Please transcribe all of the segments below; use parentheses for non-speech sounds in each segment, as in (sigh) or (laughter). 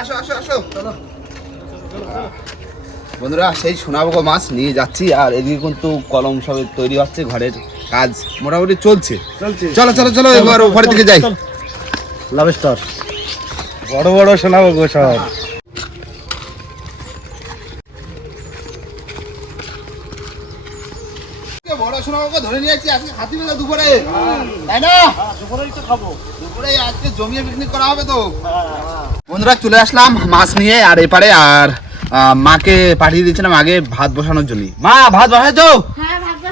আসো আসো বন্ধুরা সেই সোনাবগো মাছ নিয়ে যাচ্ছি আর এদিকে কিন্তু কলম সবে তৈরি হচ্ছে ঘরের কাজ মোটামুটি চলছে। চলো চলো চলো এবার ঘরের দিকে যাই। লাভ স্টার বড় বড় শোনাবো গো সব বড় ধরে নিয়ে যাচ্ছি আজকে মেলা দুপুরে। তাই না? দুপুরেই তো খাব। দুপুরে আজকে জমিয়ে পিকনিক করা হবে তো। বন্ধুরা চলে আসলাম মাছ নিয়ে আর এপারে আর মাকে পাঠিয়ে দিয়েছিলাম আগে ভাত বসানোর জন্য মা ভাত বসাইছো? হ্যাঁ মাছ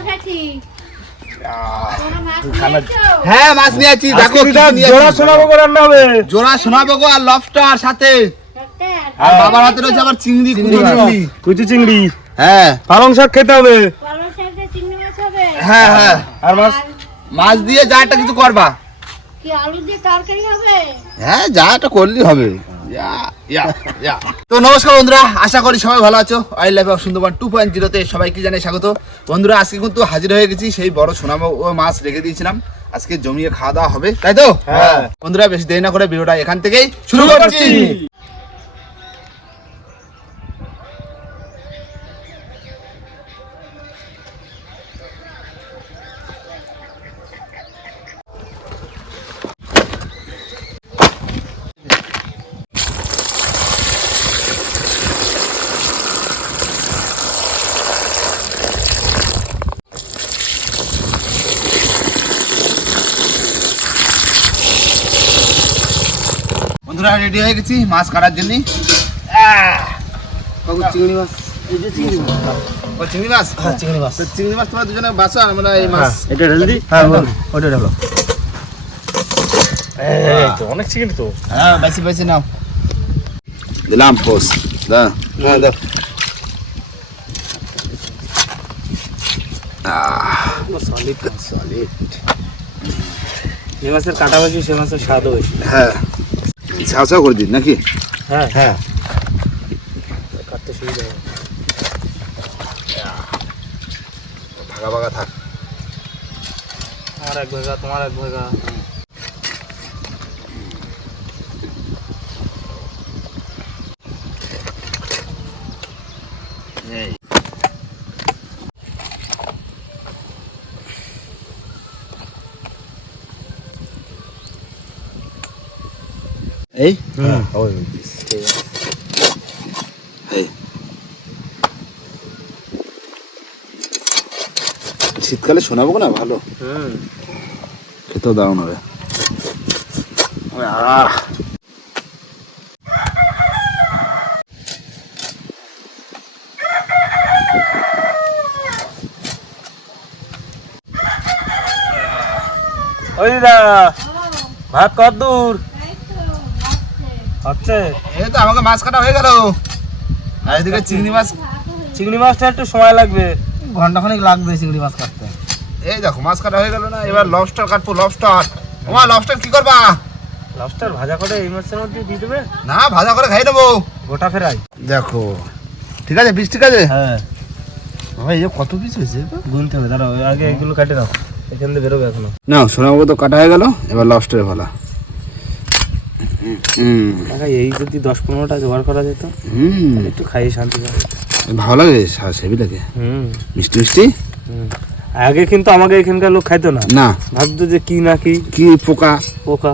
হ্যাঁ মাছ নিয়ে আছি দেখো কি নিয়ে জোড়া শোনাবো রান্না হবে। জোড়া শোনাবো গো আর লবস্টার সাথে। আর বাবার হাতে রয়েছে আবার চিংড়ি কুচি। চিংড়ি কুচি চিংড়ি। হ্যাঁ। পালং শাক খেতে হবে। পালং শাকে চিংড়ি মাছ হবে? হ্যাঁ হ্যাঁ। আর মাছ? মাছ দিয়ে যা একটা কিছু করবা। কি আলু দিয়ে তরকারি হবে? হ্যাঁ যা একটা করলেই হবে। (laughs) তো নমস্কার বন্ধুরা আশা করি সবাই ভালো আছো। Eye of Sundarban two point জিরোতে সবাইকে জানাই স্বাগত। বন্ধুরা আজকে কিন্তু হাজির হয়ে গেছি সেই বড় সোনাম ও মাছ রেখে দিয়েছিলাম। আজকে জমিয়ে খাওয়া দাওয়া হবে তাই তো? হ্যাঁ। বন্ধুরা বেশি দেরি না করে ভিডিওটা এখান থেকেই শুরু করছি। বন্ধুরা রেডি হয়ে গেছি মাছ কাটার জন্য। চিংড়ি মাছ। চিংড়ি মাছ। হ্যাঁ চিংড়ি মাছ। চিংড়ি মাছ তোমরা দুজনে বাসো আর আমরা এই মাছ এটা ঢেল হ্যাঁ বল। ওটা ঢালো। এই তো অনেক চিংড়ি তো। হ্যাঁ বেশি বেশি নাও। দিলাম পোস দা। না দাও। Solid solid. যে মাছের কাটা বেশি সে মাছের স্বাদও বেশি। হ্যাঁ। ছাও ছাও করে দিন নাকি? হ্যাঁ হ্যাঁ। কাটতে সুবিধা হবে ভাগা ভাগা থাক। আমার এক ভাগা তোমার এক ভাগা। এই? হুম এই। শীতকালে শোনাবো না? ভালো। হুম খেতেও দারুণ হবে। ওই দিদা ভাত কত দূর? হচ্ছে। এই তো আমাকে মাছ কাটা হয়ে গেল। আর এদিকে চিংড়ি মাছ চিংড়ি মাছটা একটু সময় লাগবে। ঘন্টাখানিক লাগবে চিংড়ি মাছ কাটতে। এই দেখো মাছ কাটা হয়ে গেল না এবার লবস্টার কাটবো লবস্টার ওমা লবস্টার কি করবা? লবস্টার ভাজা করে এই মাছের মধ্যে দিয়ে দেবে? না ভাজা করে খাই নেব গোটা ফেরাই। দেখো ঠিক আছে পিস ঠিক আছে? হ্যাঁ। ভাই এই কত পিস হয়েছে গুনতে হবে দাঁড়াও আগে এগুলো কাটে দাও এখান থেকে বেরোবে এখনও। না সোনাবাবু তো কাটা হয়ে গেল এবার লবস্টারে ভালো। এই যদি দশ পনেরোটা জোগাড় করা যেত হুম। একটু খাইয়ে শান্তি ভালো লাগে সেবি লাগে। হুম। মিষ্টি মিষ্টি। আগে কিন্তু আমাকে এখানকার লোক খাইতো না। না। ভাবতো যে কি না কি কি পোকা? পোকা।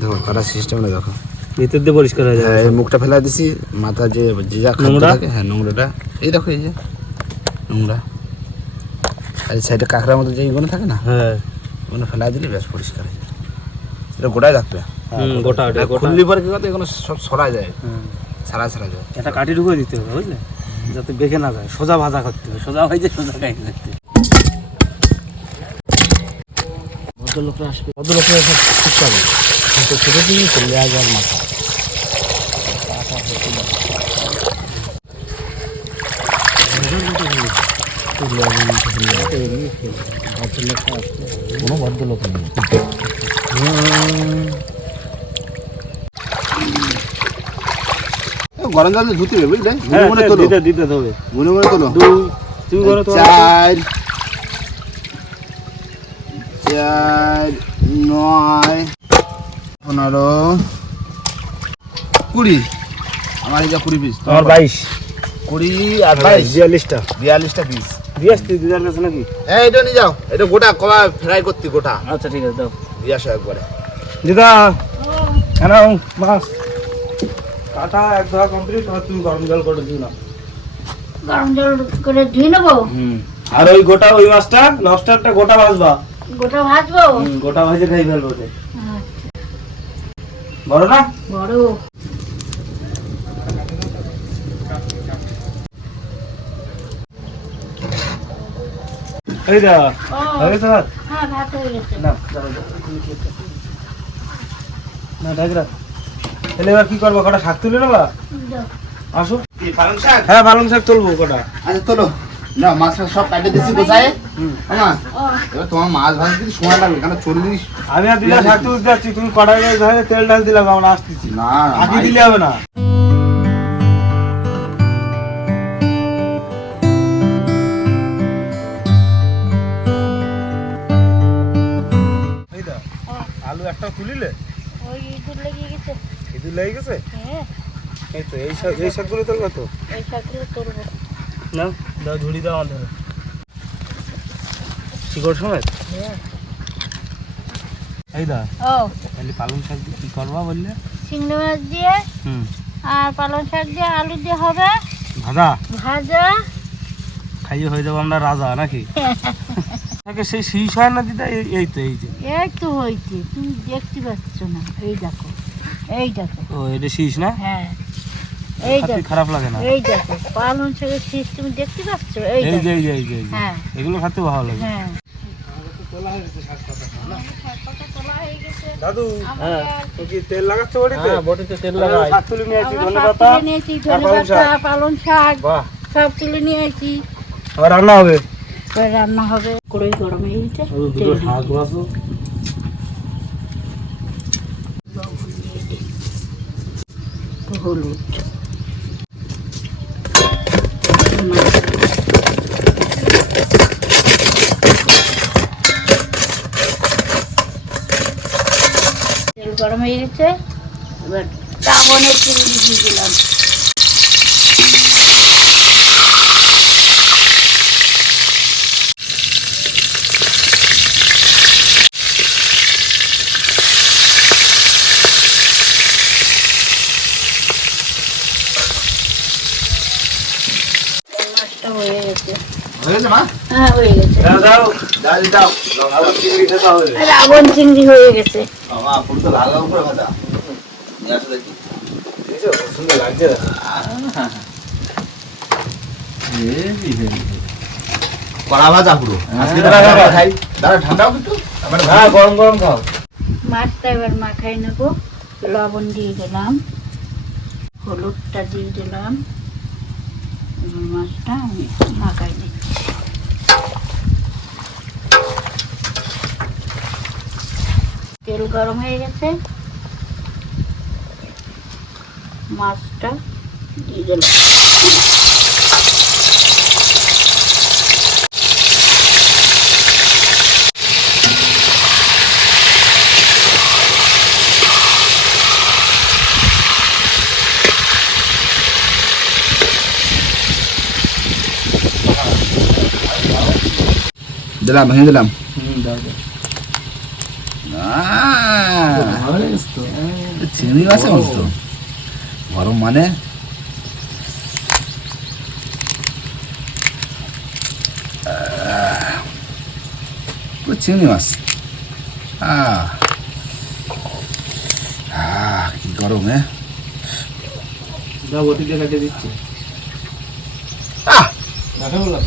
দেখো কাটা সিস্টেমটা দেখো। ভিতর দিয়ে পরিষ্কার হয়ে হ্যাঁ, যাবে এই মুখটা ফেলা দিছি মাথা যে যে যা নোংরা? থাকে হ্যাঁ নোংরাটা। এই দেখো এই যে নোংরা। আর সাইডে কাঁকড়ার মতো যে এইগুলো থাকে না হ্যাঁ। ওগুলো ফেলা দিলে বেশ পরিষ্কার হয়ে যায় এটা গোটায় রাখবে। হুম, গোটা গোটা। খুললি পরে কি কথা এগুলো সব সরা যায়। সারা সারা যায়। একটা কাঠি ঢুকিয়ে দিতে হবে বুঝলে? যাতে বেঁকে না যায়। সোজা ভাজা করতে হবে। সোজা হয়ে যায় সোজা খাই করতে ভদ্রলোকরা আসবে। ভদ্রলোকরা এসব শিখতে হবে কিন্তু ছোটো দিনই করলে আজ আর মাথা। কোনো ভদ্রলোক নেই। গরম জল ধুতে হবে বুঝলে? মনে হ্যাঁ মনে তোলো। দিতে দিতে হবে মনে মনে তোলো। দুই করো তো চার চার নয় পনেরো কুড়ি। আমার যা কুড়ি পিস আমার বাইশ। কুড়ি আর বাইশ। বিয়াল্লিশটা। বিয়াল্লিশটা পিস দিয়ে আসছি দিদার কাছে নাকি? হ্যাঁ এটা নিয়ে যাও। এটা গোটা কবা ফ্রাই করতি গোটা। আচ্ছা ঠিক আছে দাও। দিয়ে আসো একবারে। দিদা কেন? মাছ কাটা এক ধোয়া কমপ্লিট আর তুমি গরম জল করে দিও না গরম জল করে ধুয়ে নেব? হুম। আর ওই গোটা ওই মাছটা লবস্টারটা গোটা ভাজবা। গোটা ভাজবো? হুম, গোটা ভাজে খাই ফেলব। আচ্ছা, বড় না? বড়। এই দা হয়ে গেছে ভাত? হ্যাঁ ভাত হয়ে গেছে। না না ডাকরা তাহলে এবার কি করব? কটা শাক তুলে নেবা? আসো। পালং শাক? হ্যাঁ পালং শাক তুলবো কটা। আচ্ছা তোলো। না মাছটা সব কাটে দিচ্ছি হ্যাঁ এবার তোমার মাছ ভাজতে কিন্তু সময় লাগবে কেন চল্লিশ আমি আর দিলে শাক তুলতে যাচ্ছি তুমি কড়াই ধরে তেল ডাল দিলাম আমরা আসতেছি। না আগে দিলে হবে না। তুলিলে? ওই ইঁদুর লেগে গেছে। ইঁদুর লেগে গেছে? হ্যাঁ। এই তো এই শাক এই শাকগুলো তুলবে তো এই শাকগুলো না? দাও ঝুড়ি দাও আমাদের শিকড় সমেত হ্যাঁ। এই দা ও। তাহলে পালং শাক দিয়ে কি করবা বললে? চিংড়ি মাছ দিয়ে হুম। আর পালং শাক দিয়ে আলু দিয়ে হবে। ভাজা? ভাজা। খাইয়ে হয়ে যাব আমরা রাজা নাকি? (laughs) তাকে সেই শীষ হয় না দিদা এই এই তো এই যে। এই তো হয়েছে তুমি দেখতে পাচ্ছ না। এই দেখো এই দেখো। ও এটা শীষ না? হ্যাঁ। এই দেখো খারাপ লাগে না। এই দেখো পালং শাকের শীষ তুমি দেখতে পাচ্ছ? এই এই যে এই যে এই যে এই যে। হ্যাঁ। এগুলো খেতে ভালো লাগে। হ্যাঁ। দাদু হ্যাঁ। তেল লাগাচ্ছ বডিতে? হ্যাঁ বডিতে তেল লাগাই। শাক নিয়েছি শাক। সব তুলে নিয়েছি আবার রান্না হবে? রান্না হবে। কড়াই গরম দুটো শাক হলুদ। গরম হয়ে গেছে। এবার চাবনের চিংড়ি দিয়ে দিলাম মাছটা হয়ে গেছে হয়ে গেছে মা হ্যাঁ হয়ে গেছে দাও দাও দাও দাও আবার চিংড়ি খেতে হবে রাবণ চিংড়ি হয়ে গেছে মা পুরো তো লাল লাল করে ভাজা কড়া ভাজা পুরো। আজকে। খাই দাঁড়া ঠান্ডাও কিন্তু হ্যাঁ গরম গরম খাও। মাছটা এবার মাখাই নেব। লবণ দিয়ে দিলাম। হলুদটা দিয়ে দিলাম। মাছটা আমি মাখাই দিচ্ছি তেল গরম হয়ে গেছে মাছটা দিয়ে দিলাম দিলাম ভেঙে দিলাম হুম দাও দাও আহ, চিংড়ি মাছের মতো তো। গরম মানে আহ, পুরো চিংড়ি মাছ আহ আহ, কি গরম হ্যাঁ দাও বটিতে কেটে দিচ্ছি আহ দেখে বলো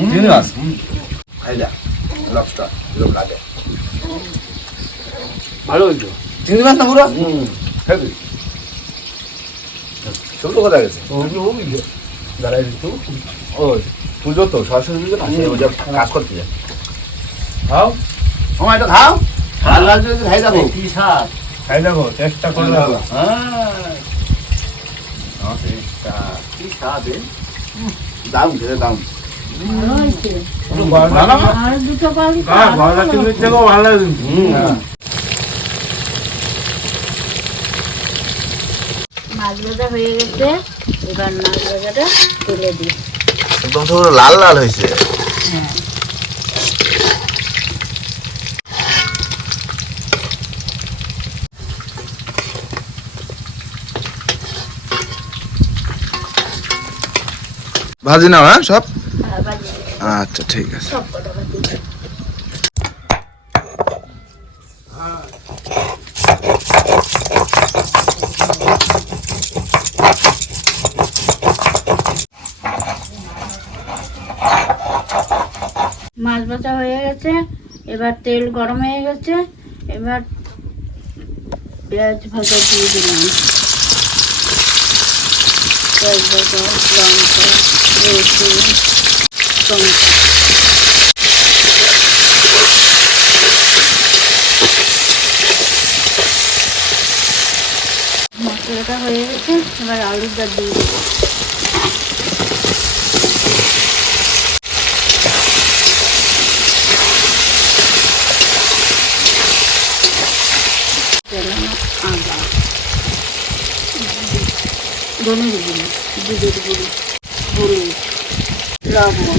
চিংড়ি মাছ খাইলা লবস্টার লাগে ভালো হইতো চিংড়ি মাছ না পুরো? হুম হেবি ছোটো কথা গেছে। দাঁড়াই দিত ওই পুজো তো সরস্বতী পুজো না? কাজ করতে যায়। খাও। ও এটা খাও। লাল লাল চলে খাই যাব কি স্বাদ? খাই দেখো টেস্টটা করে কি হয়েছে তো হ্যাঁ, আরও গলদা ভালো চিংড়ির হতো। থেকেও ভালো লাগে কিন্তু। মাছ ভাজা হয়ে গেছে এবার মাছ ভাজাটা তুলে দিই একদম তো পুরো লাল লাল হয়েছে ভাজি নাও হ্যাঁ সব? আচ্ছা ঠিক আছে। মাছ ভাজা হয়ে গেছে এবার তেল গরম হয়ে গেছে এবার পেঁয়াজ ভাজা দিয়ে দিলাম। পেঁয়াজ ভাজা লঙ্কা রসুন টমেটো মশলাটা হয়ে গেছে এবার আলুটা দিয়ে দেবো দিলাম আদা ধনের গুঁড়ো জিরের গুঁড়ো হলুদ লবণ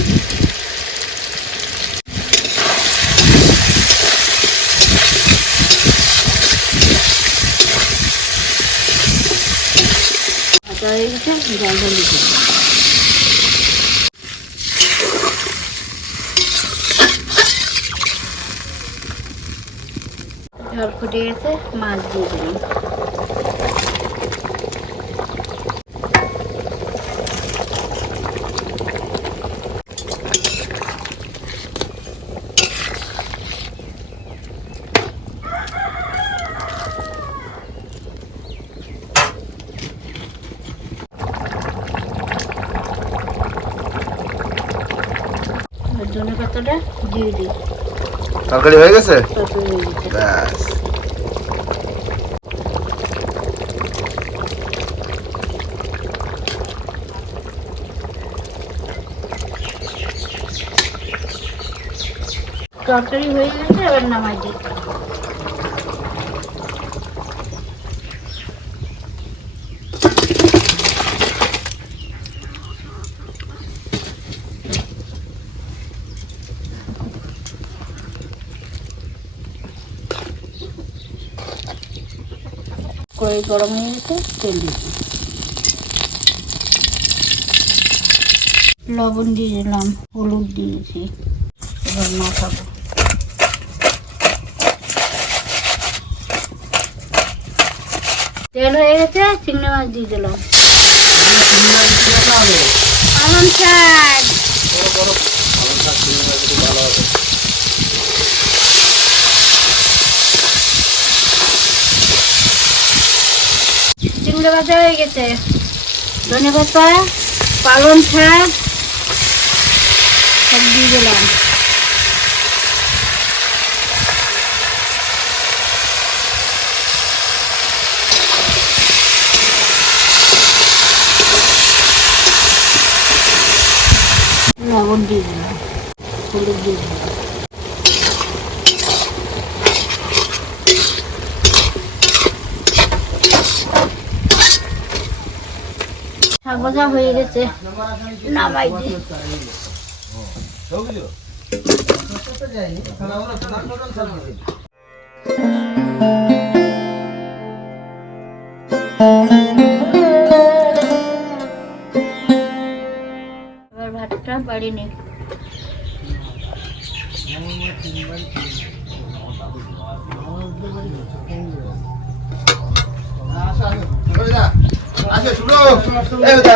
হয়ে গেছে জল জল ফুটে গেছে মাছ দিয়ে দিলাম। দিয়ে দিই। তরকারি হয়ে গেছে? তরকারি হয়ে গেছে। ব্যাস। তরকারি হয়ে গেছে এবার নামাই দিই কড়াই গরম হয়ে গেছে তেল দিচ্ছি লবণ দিয়ে দিলাম হলুদ দিয়েছি। এবার মাখাবো। তেল হয়ে গেছে চিংড়ি মাছ দিয়ে দিলাম। পালং শাক চিংড়ি ভাজা হয়ে গেছে। ধনে পাতা পালং শাক সব দিয়ে দিলাম। লবণ দিয়ে দিলাম। হলুদ দিয়ে দিলাম। ভাজা হয়ে গেছে। নামাই দিই এবার ভাতটা বাড়ি নি। আসো শুনো। এই বেটা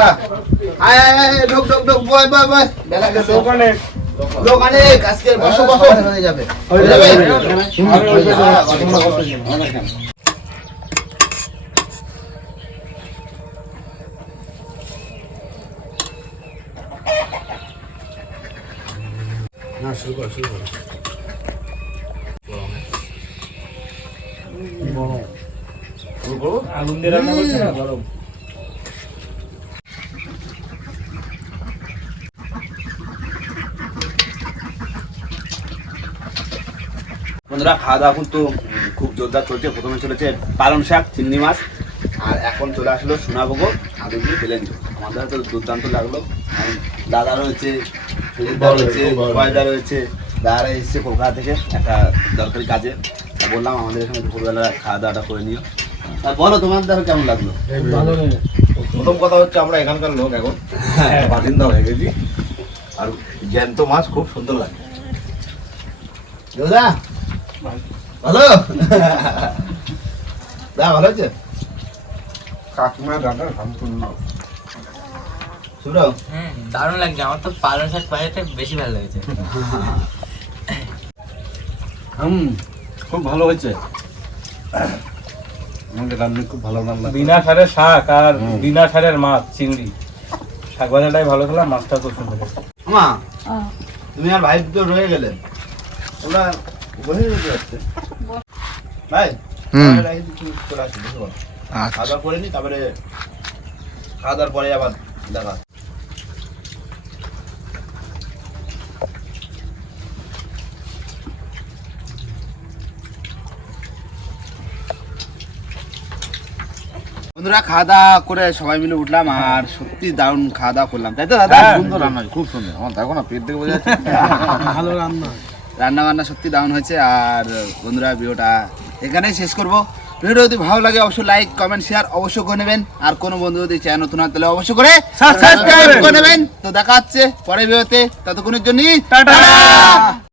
আয় আয় আয় ঢোক ঢোক ঢোক বয় বয় বয়। দেখা গেছে। ওখানে লোক আজকে বসো বসো হয়ে যাবে। হয়ে যাবে আগুন দিয়ে রান্না করছে না? গরম। বন্ধুরা খাওয়া দাওয়া কিন্তু খুব জোরদার চলছে। প্রথমে চলেছে পালং শাক চিংড়ি মাছ আর এখন চলে আসলো সোনাভোগ আলু দিয়ে দিল আমাদের হাতে দুর্দান্ত লাগল। দাদা রয়েছে রয়েছে ভয়দা রয়েছে দাদারা এসছে কলকাতা থেকে একটা দরকারি কাজে। বললাম আমাদের এখানে দুপুরবেলা খাওয়া দাওয়াটা করে নিও। তা বলো তোমার দ্বারা কেমন লাগল? প্রথম কথা হচ্ছে আমরা এখানকার লোক এখন। বাসিন্দা হয়ে গেছি। আর জ্যান্ত মাছ খুব সুন্দর লাগে। দাদা ভালো? (laughs) দা ভালো আছে? কাকিমা দাদা সম্পূর্ণ। হুম দারুণ লাগছে। আমার তো পালং শাক পাইতে বেশি ভালো লেগেছে। (laughs) হুম খুব ভালো হয়েছে। আমাকে রান্না খুব ভালো রান্না বিনা সারের শাক আর বিনা সারের মাছ চিংড়ি। শাক ভাজাটাই ভালো খেলাম মাছটা খুব সুন্দর মা তুমি আর ভাই তো রয়ে গেলে। তোমরা যাচ্ছে ভাই হুম। করে নি তারপরে খাওয়া দাওয়ার পরে আবার দেখা। বন্ধুরা খাওয়া দাওয়া করে সবাই মিলে উঠলাম আর সত্যি দারুণ খাওয়া দাওয়া করলাম। তাই তো দাদা? হ্যাঁ। সুন্দর রান্না। খুব সুন্দর। আমার দেখো না পেট থেকে বোঝা যাচ্ছে। ভালো রান্না। রান্না বান্না সত্যি দাউন হয়েছে আর বন্ধুরা ভিডিওটা এখানেই শেষ করব। ভিডিও যদি ভালো লাগে অবশ্যই লাইক কমেন্ট শেয়ার অবশ্যই করে নেবেন। আর কোনো বন্ধু যদি চ্যানেল নতুন হয় তাহলে অবশ্যই করে সাবস্ক্রাইব করে নেবেন। তো দেখা হচ্ছে পরের ভিডিওতে। ততক্ষণের জন্য টাটা!